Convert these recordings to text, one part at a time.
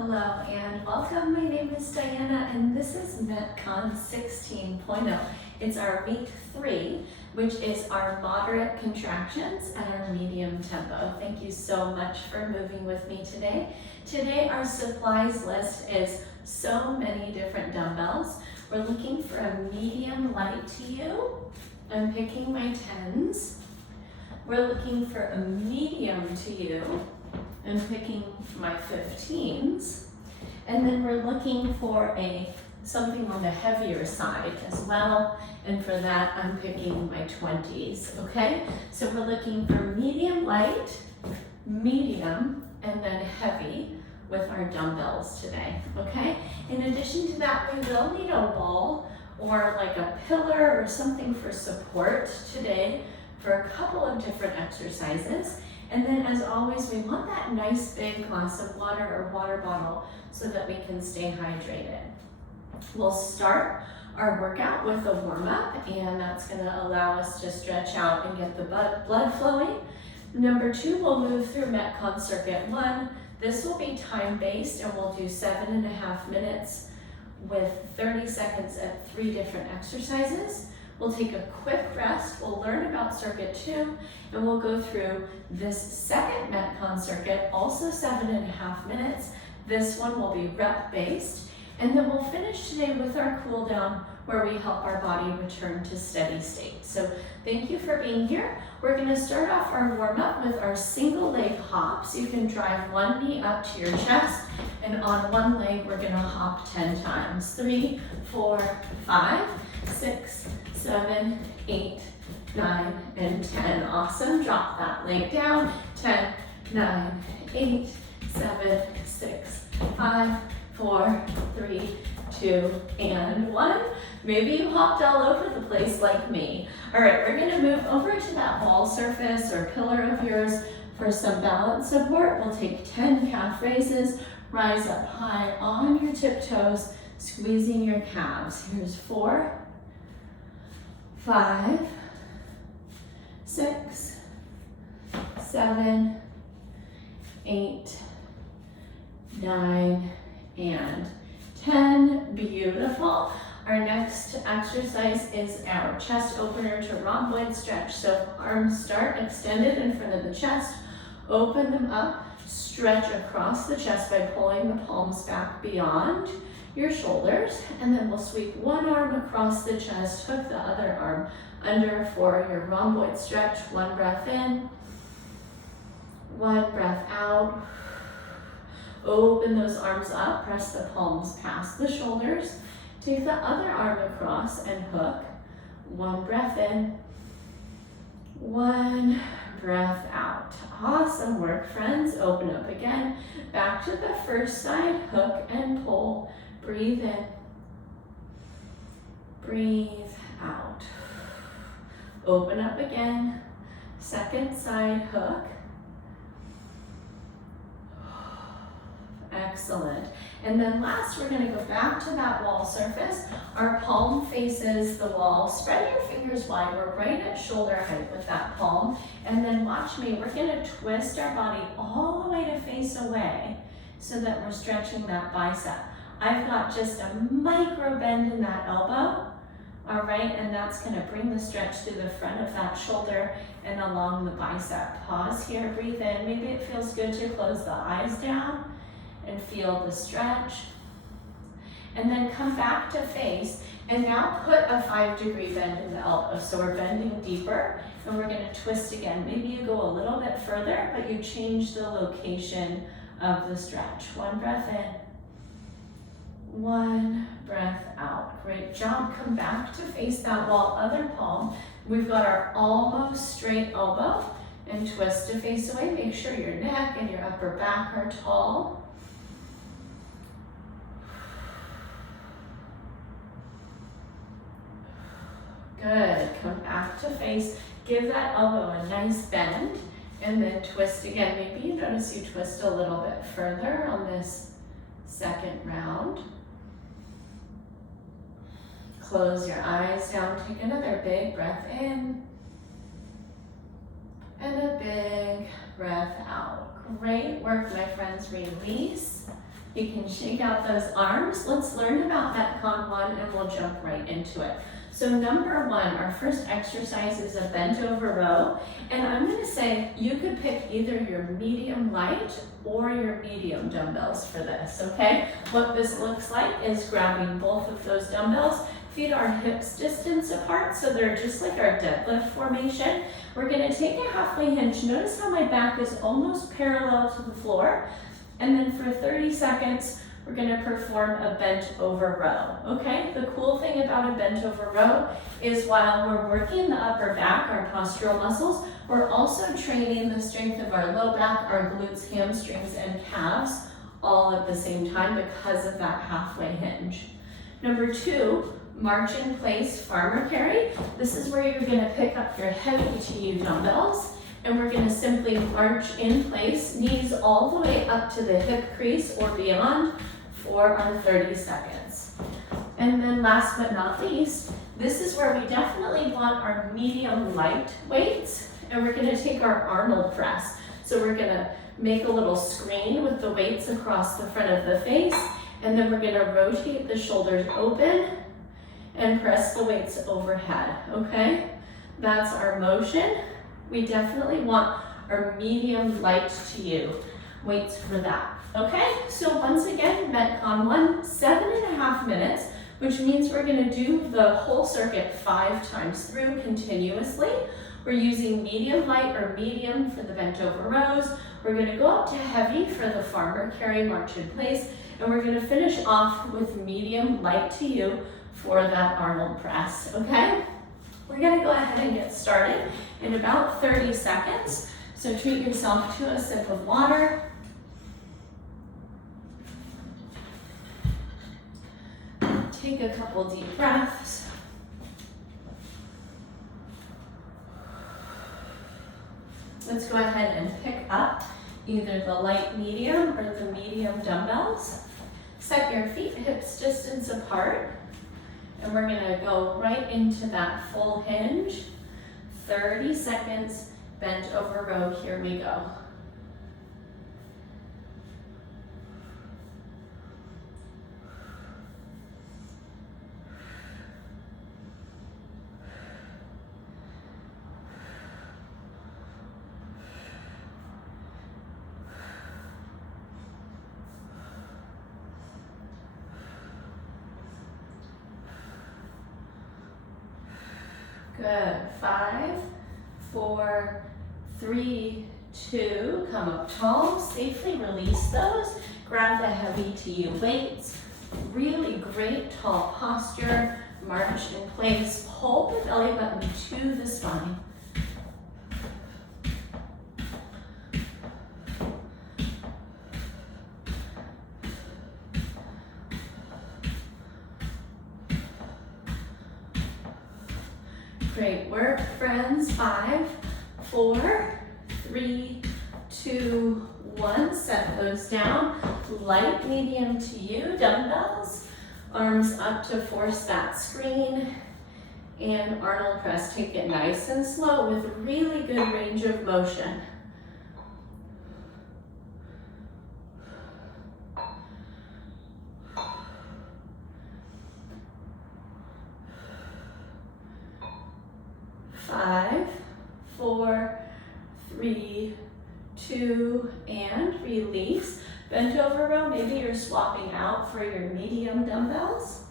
Hello and welcome. My name is Diana and this is MetCon 16.0. It's our week 3, which is our moderate contractions and our medium tempo. Thank you so much for moving with me today. Today our supplies list is so many different dumbbells. We're looking for a medium light to you. I'm picking my 10s. We're looking for a medium to you. I'm picking my 15s, and then we're looking for something on the heavier side as well, and for that I'm picking my 20s, okay? So we're looking for medium light, medium, and then heavy with our dumbbells today, okay? In addition to that, we will need a wall or like a pillar or something for support today for a couple of different exercises. And then as always, we want that nice big glass of water or water bottle so that we can stay hydrated. We'll start our workout with a warm-up, and that's gonna allow us to stretch out and get the blood flowing. Number 2, we'll move through MetCon Circuit 1. This will be time-based, and we'll do 7.5 minutes with 30 seconds at 3 different exercises. We'll take a quick rest, we'll learn about circuit 2, and we'll go through this second MetCon circuit, also 7.5 minutes. This one will be rep-based, and then we'll finish today with our cool down where we help our body return to steady state. So thank you for being here. We're gonna start off our warm-up with our single leg hops. You can drive one knee up to your chest, and on one leg, we're gonna hop 10 times. 3, 4, 5, 6, 7, 8, 9, and 10. Awesome. Drop that leg down. 10, 9, 8, 7, 6, 5, 4, 3, 2, and 1. Maybe you hopped all over the place like me. All right, we're gonna move over to that wall surface or pillar of yours for some balance support. We'll take 10 calf raises, rise up high on your tiptoes, squeezing your calves. Here's 4, 5, 6, 7, 8, 9, and 10. Beautiful. Our next exercise is our chest opener to rhomboid stretch. So arms start extended in front of the chest, open them up, stretch across the chest by pulling the palms back beyond your shoulders, and then we'll sweep one arm across the chest, hook the other arm under for your rhomboid stretch. 1 breath in, 1 breath out. Open those arms up, press the palms past the shoulders. Take the other arm across and hook. 1 breath in, 1 breath out. Awesome work, friends. Open up again. Back to the first side, hook and pull. Breathe in, breathe out. Open up again. Second side, hook. Excellent. And then last, we're gonna go back to that wall surface. Our palm faces the wall. Spread your fingers wide. We're right at shoulder height with that palm. And then watch me, we're gonna twist our body all the way to face away so that we're stretching that bicep. I've got just a micro bend in that elbow, all right? And that's gonna bring the stretch through the front of that shoulder and along the bicep. Pause here, breathe in. Maybe it feels good to close the eyes down and feel the stretch. And then come back to face, and now put a 5-degree bend in the elbow. So we're bending deeper, and we're gonna twist again. Maybe you go a little bit further, but you change the location of the stretch. 1 breath in, 1 breath out. Great job. Come back to face that wall, other palm. We've got our almost straight elbow, and twist to face away. Make sure your neck and your upper back are tall. Good. Come back to face. Give that elbow a nice bend, and then twist again. Maybe you notice you twist a little bit further on this second round. Close your eyes down. Take another big breath in, and a big breath out. Great work, my friends. Release. You can shake out those arms. Let's learn about MetCon 1 and we'll jump right into it. So number 1, our first exercise is a bent over row. And I'm gonna say you could pick either your medium light or your medium dumbbells for this, okay? What this looks like is grabbing both of those dumbbells, feet are hips distance apart, so they're just like our deadlift formation. We're gonna take a halfway hinge. Notice how my back is almost parallel to the floor. And then for 30 seconds, we're gonna perform a bent over row, okay? The cool thing about a bent over row is while we're working the upper back, our postural muscles, we're also training the strength of our low back, our glutes, hamstrings, and calves all at the same time because of that halfway hinge. Number 2, march in place farmer carry. This is where you're gonna pick up your heavy to you dumbbells and we're gonna simply march in place, knees all the way up to the hip crease or beyond for our 30 seconds. And then last but not least, this is where we definitely want our medium light weights and we're gonna take our Arnold press. So we're gonna make a little screen with the weights across the front of the face and then we're gonna rotate the shoulders open and press the weights overhead, okay? That's our motion. We definitely want our medium light to you weights for that, okay? So once again, MetCon 1, 7.5 minutes, which means we're gonna do the whole circuit 5 times through continuously. We're using medium light or medium for the bent over rows. We're gonna go up to heavy for the farmer carry march in place, and we're gonna finish off with medium light to you for that Arnold press, okay? We're gonna go ahead and get started in about 30 seconds. So treat yourself to a sip of water. Take a couple deep breaths. Let's go ahead and pick up either the light medium or the medium dumbbells. Set your feet hips distance apart. And we're gonna go right into that full hinge. 30 seconds, bent over row, here we go. Good, 5, 4, 3, 2, come up tall, safely release those, grab the heavy to you weights, really great tall posture, march in place, hold the belly button to the spine. Great work, friends. 5, 4, 3, 2, 1. Set those down. Light, medium to you, dumbbells. Arms up to force that screen. And Arnold press. Take it nice and slow with really good range of motion. Five, 4, 3, 2, and release. Bent over row, maybe you're swapping out for your medium dumbbells.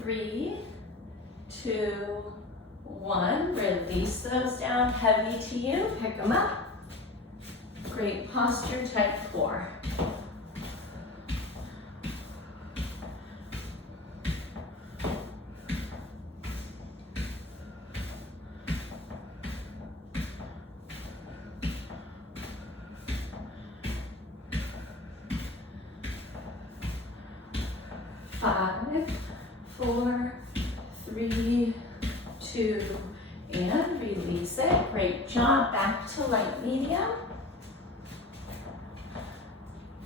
Three, 2, 1. Release those down, heavy to you. Pick them up. Great posture, type 4. Five, 4, 3, 2, and release it. Great job. Back to light medium.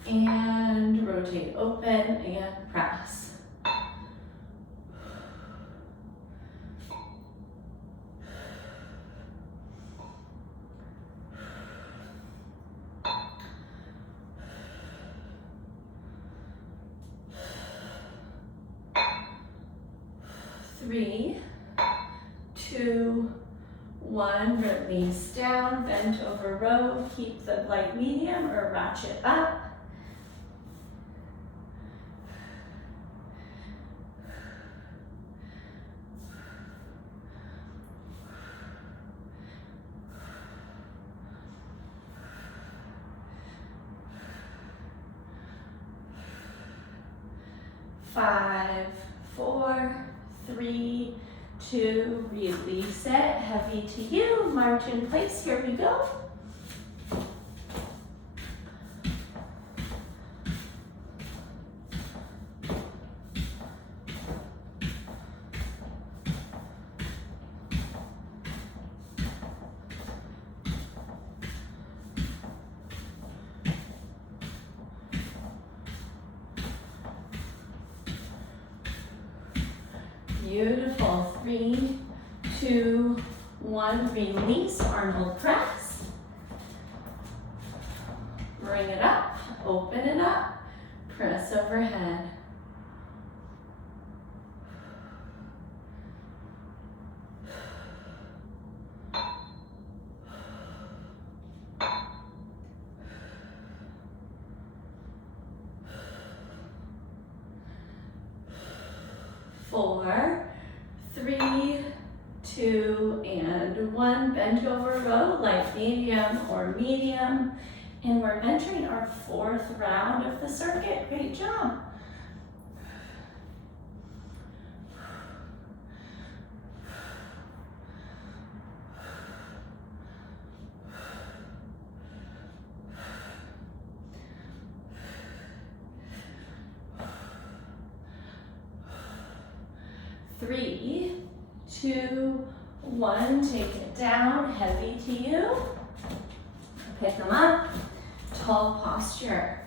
And rotate open and press. Three, two, one, release down, bent over row, keep the light medium or ratchet up. Five, four, three, two, release it, heavy to you, march in place, here we go. Beautiful. 3, 2, 1, release, Arnold press. Bring it up, open it up, press overhead. Four, three, two, and one. Bend over row, light medium or medium. And we're entering our 4th round of the circuit. Great job. Three, two, one, take it down, heavy to you. Pick them up, tall posture.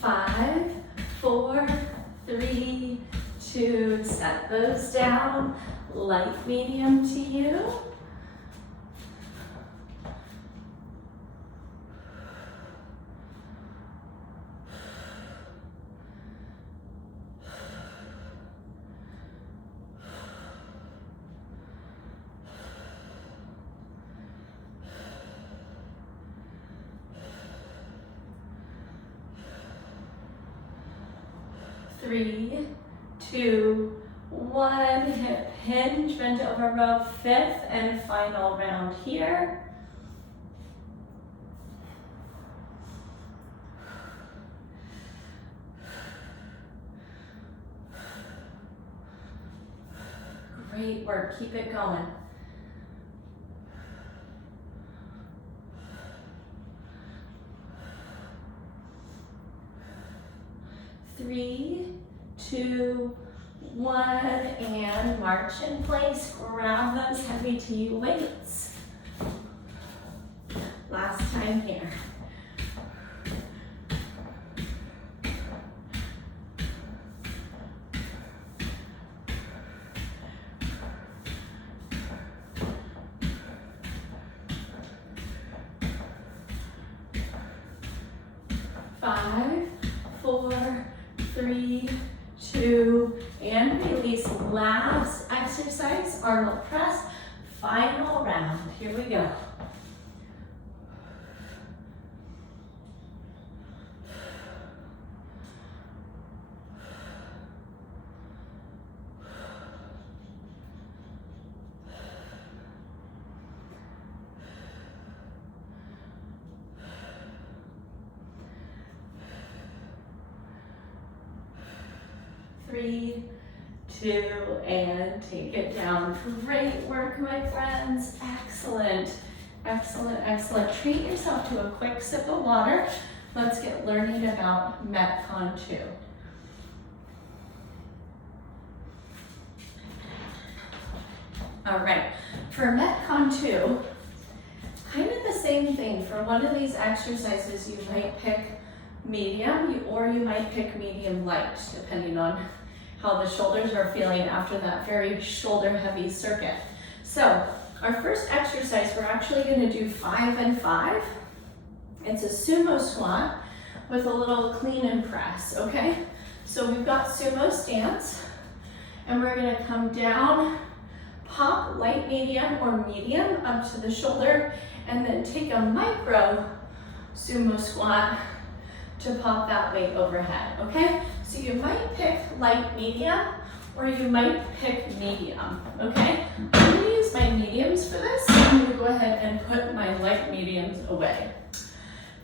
Five, four, three, two, set those down, light medium to you. Three, two, one, hip hinge, bend over row, 5th and final round here. Great work, keep it going. Three, two, one, and march in place. Grab those heavy to you weights. Last time here. Five, four, three, two, and release. Last exercise, Arnold press, final round. Here we go. Three, 2, and take it down. Great work, my friends. Excellent, excellent, excellent. Treat yourself to a quick sip of water. Let's get learning about MetCon 2. All right, for MetCon 2, kind of the same thing. For one of these exercises, you might pick medium or you might pick medium light, depending on how the shoulders are feeling after that very shoulder heavy circuit. So our first exercise, we're actually going to do 5 and 5. It's a sumo squat with a little clean and press, okay? So we've got sumo stance, and we're going to come down, pop light medium or medium up to the shoulder, and then take a micro sumo squat to pop that weight overhead, okay? So you might pick light medium or you might pick medium, okay? I'm gonna use my mediums for this. I'm gonna go ahead and put my light mediums away.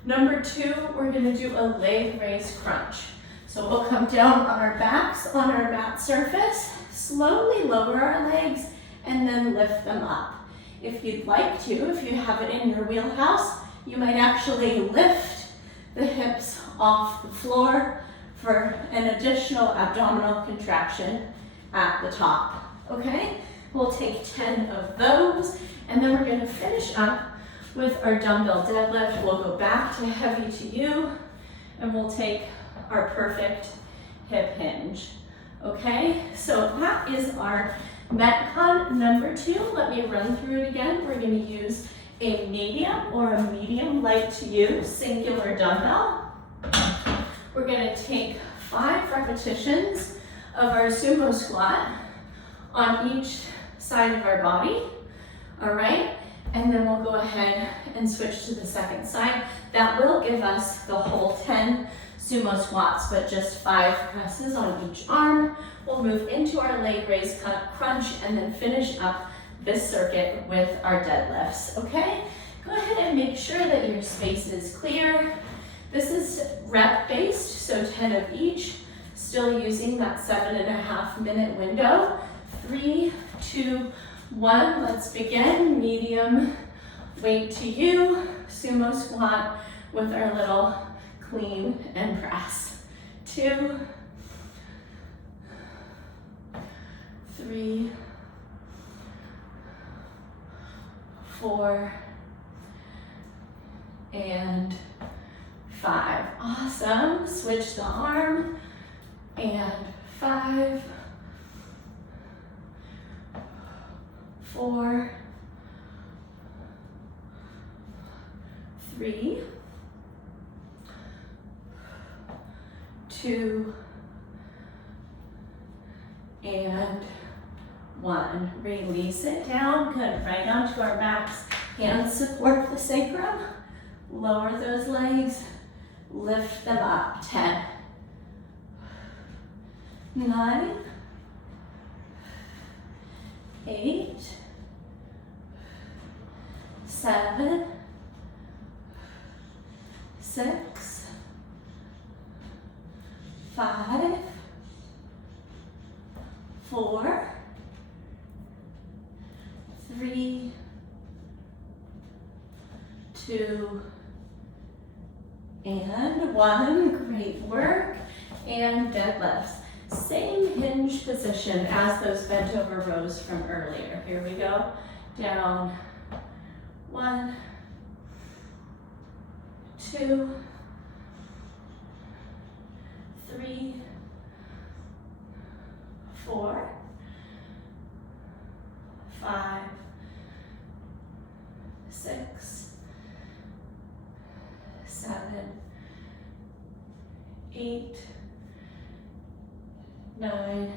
Number 2, we're gonna do a leg raise crunch. So we'll come down on our backs on our mat surface, slowly lower our legs, and then lift them up. If you'd like to, if you have it in your wheelhouse, you might actually lift the hips off the floor for an additional abdominal contraction at the top, okay? We'll take 10 of those, and then we're gonna finish up with our dumbbell deadlift. We'll go back to heavy to you, and we'll take our perfect hip hinge, okay? So that is our MetCon number 2. Let me run through it again. We're gonna use a medium or a medium light to you singular dumbbell. We're gonna take 5 repetitions of our sumo squat on each side of our body, all right? And then we'll go ahead and switch to the second side. That will give us the whole 10 sumo squats, but just 5 presses on each arm. We'll move into our leg raise crunch and then finish up this circuit with our deadlifts, okay? Go ahead and make sure that your space is clear. This is rep based, so 10 of each, still using that 7.5 minute window. 3, 2, 1, let's begin. Medium weight to you, sumo squat with our little clean and press. 2, 3, 4, and 5. Awesome. Switch the arm, and 5, 4, 3, 2, and 1. Release it down, good, right onto our backs. Hands support the sacrum. Lower those legs, lift them up. 10, 9, 8, 7, 6, 5, 4, 3, 2, and 1. Great work. And deadlifts. Same hinge position as those bent over rows from earlier. Here we go. Down. 1, 2, 3, 4, 5, 6, 7, 8, 9,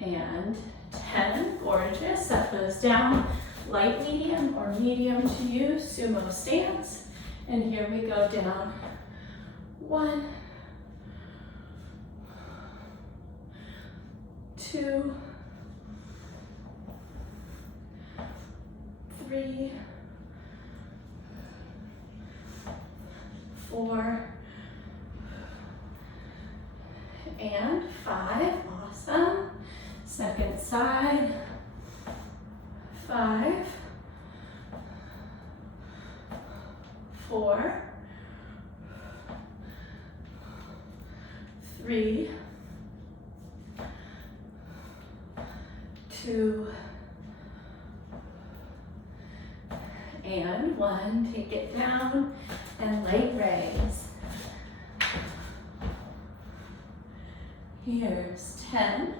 and 10. Gorgeous. Set those down. Light medium or medium to you, sumo stance. And here we go down. 1, 2, 3, 4, and 5. Awesome. 4, 3, 2, and 1. Take it down and leg raise. Here's 10,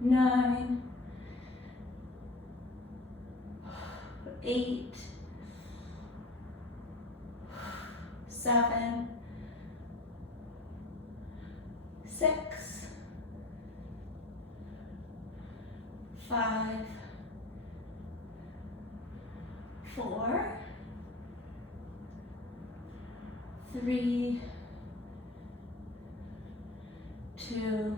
9, 8, 7, 6, 5, 4, 3, 2,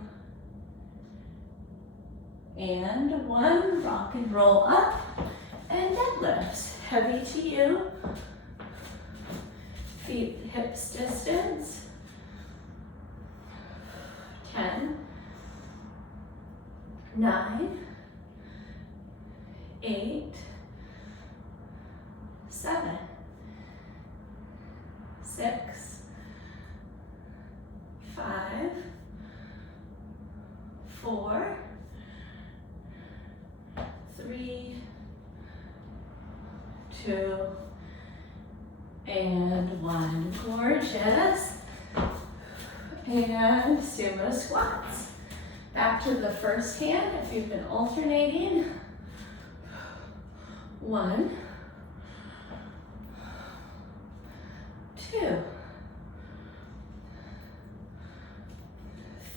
and 1. Rock and roll up and deadlifts. Heavy to you. Feet hips distance. 10, 9, 8, 7, 6, 5, 4, 3, 2, and 1. Gorgeous. And sumo squats. Back to the first hand if you've been alternating. 1, 2,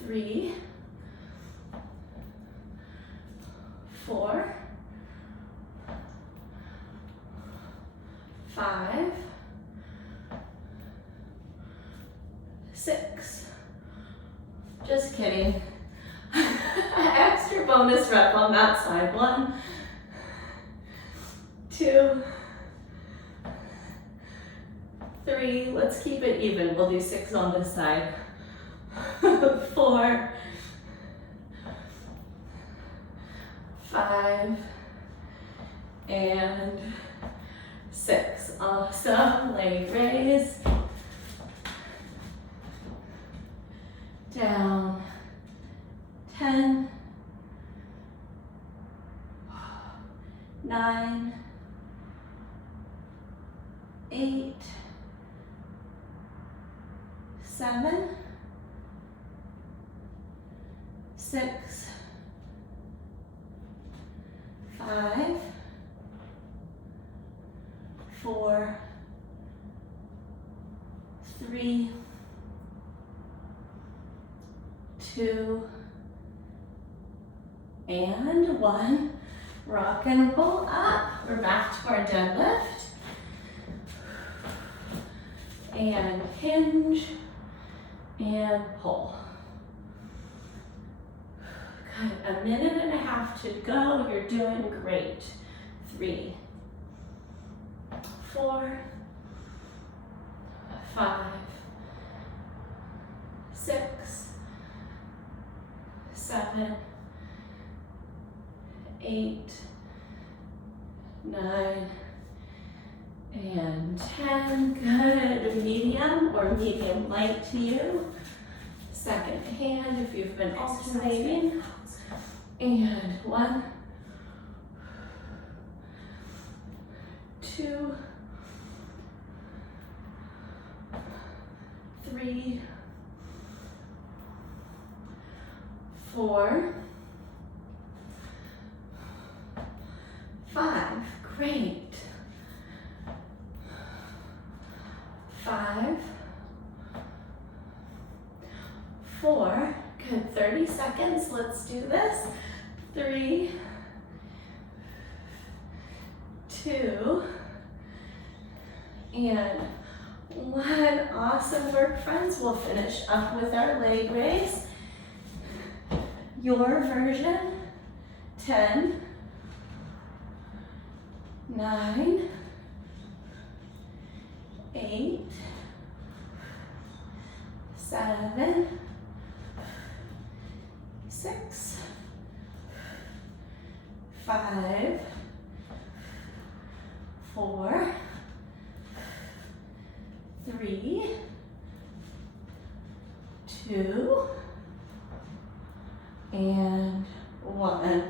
3, 4, 5, 6. Just kidding. Extra bonus rep on that side. 1, 2, 3. Let's keep it even. We'll do 6 on this side. 4, 5, and 6. Awesome. Leg raise. Down. 10, 9, 8, 7, 6, 5, 4, 3, 2, and 1. Rock and roll up. We're back to our deadlift. And hinge and pull. Good. A minute and a half to go. You're doing great. 3, 4, 5, 6, 7, 8, 9, and 10. Good. Medium or medium light to you. Second hand if you've been alternating. And 1, 2, 3, 4, 5. Great. 5, 4. Good. 30 seconds. Let's do this. 3, 2, and 1. Awesome work, friends. We'll finish up with our leg raise. Your version. 10, 9, 8, 7, 6, 5, 4, 3, 2, and 1.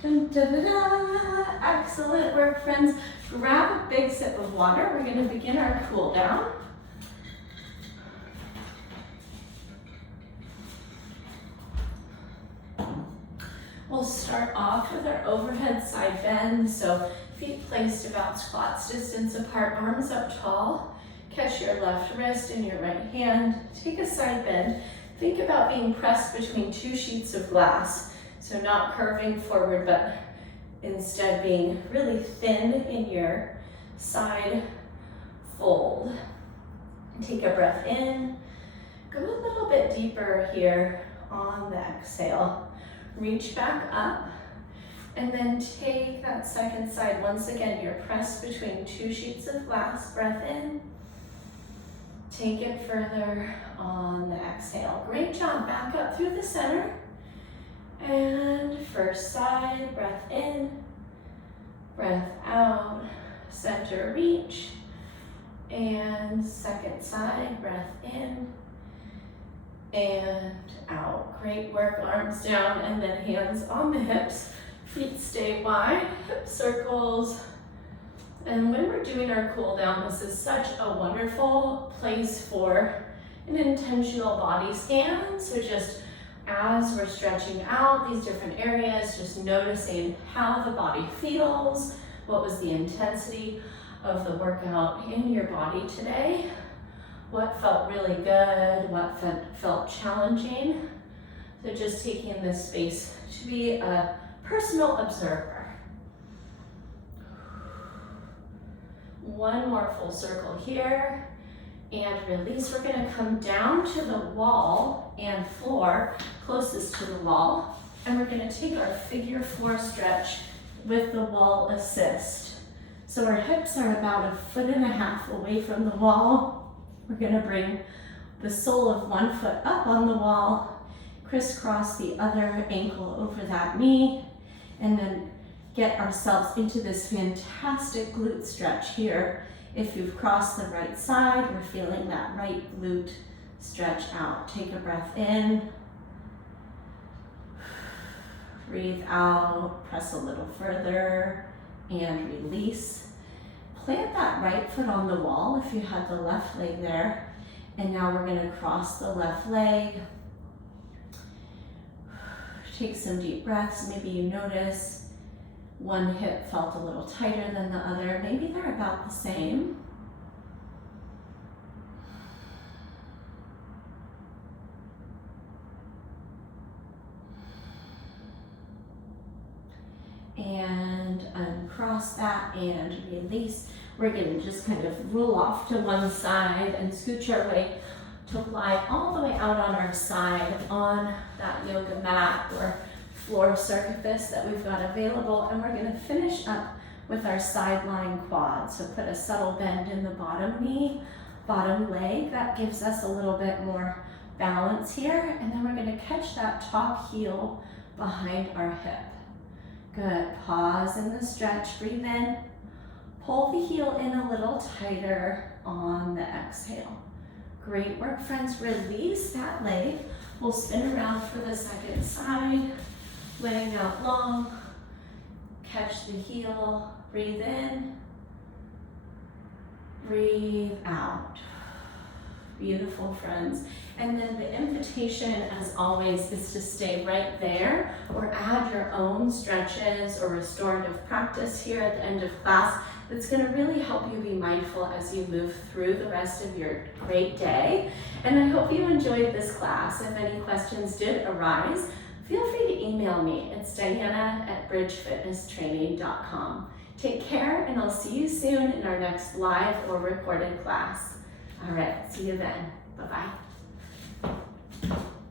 Dun, da, da, da. Excellent work, friends. Grab a big sip of water. We're going to begin our cool down. We'll start off with our overhead side bend. So feet placed about squats distance apart, arms up tall. Catch your left wrist in your right hand. Take a side bend. Think about being pressed between 2 sheets of glass. So not curving forward, but instead being really thin in your side fold. Take a breath in. Go a little bit deeper here on the exhale. Reach back up. And then take that second side. Once again, you're pressed between 2 sheets of glass. Breath in. Take it further on the exhale. Great job. Back up through the center. And first side, breath in, breath out, center reach. And second side, breath in and out. Great work. Arms down and then hands on the hips. Feet stay wide, hip circles. And when we're doing our cool down, this is such a wonderful place for an intentional body scan. So just as we're stretching out these different areas, just noticing how the body feels, what was the intensity of the workout in your body today, what felt really good, what felt challenging. So just taking this space to be a personal observer. One more full circle here, and release. We're gonna come down to the wall and floor, closest to the wall, and we're gonna take our figure 4 stretch with the wall assist. So our hips are about 1.5 feet away from the wall. We're gonna bring the sole of one foot up on the wall, crisscross the other ankle over that knee, and then get ourselves into this fantastic glute stretch here. If you've crossed the right side, we're feeling that right glute stretch out. Take a breath in. Breathe out, press a little further, and release. Plant that right foot on the wall if you had the left leg there. And now we're gonna cross the left leg. Take some deep breaths. Maybe you notice one hip felt a little tighter than the other. Maybe they're about the same. And uncross that and release. We're gonna just kind of roll off to one side and scooch our way to lie all the way out on our side on that yoga mat or floor surface that we've got available, and we're going to finish up with our side lying quad. So put a subtle bend in the bottom knee, bottom leg. That gives us a little bit more balance here, and then we're going to catch that top heel behind our hip. Good. Pause in the stretch. Breathe in. Pull the heel in a little tighter on the exhale. Great work, friends. Release that leg. We'll spin around for the second side. Laying out long, catch the heel, breathe in, breathe out. Beautiful, friends. And then the invitation, as always, is to stay right there or add your own stretches or restorative practice here at the end of class. That's going to really help you be mindful as you move through the rest of your great day. And I hope you enjoyed this class. If any questions did arise, feel free to email me. It's diana@bridgefitnesstraining.com. Take care, and I'll see you soon in our next live or recorded class. All right, see you then. Bye-bye.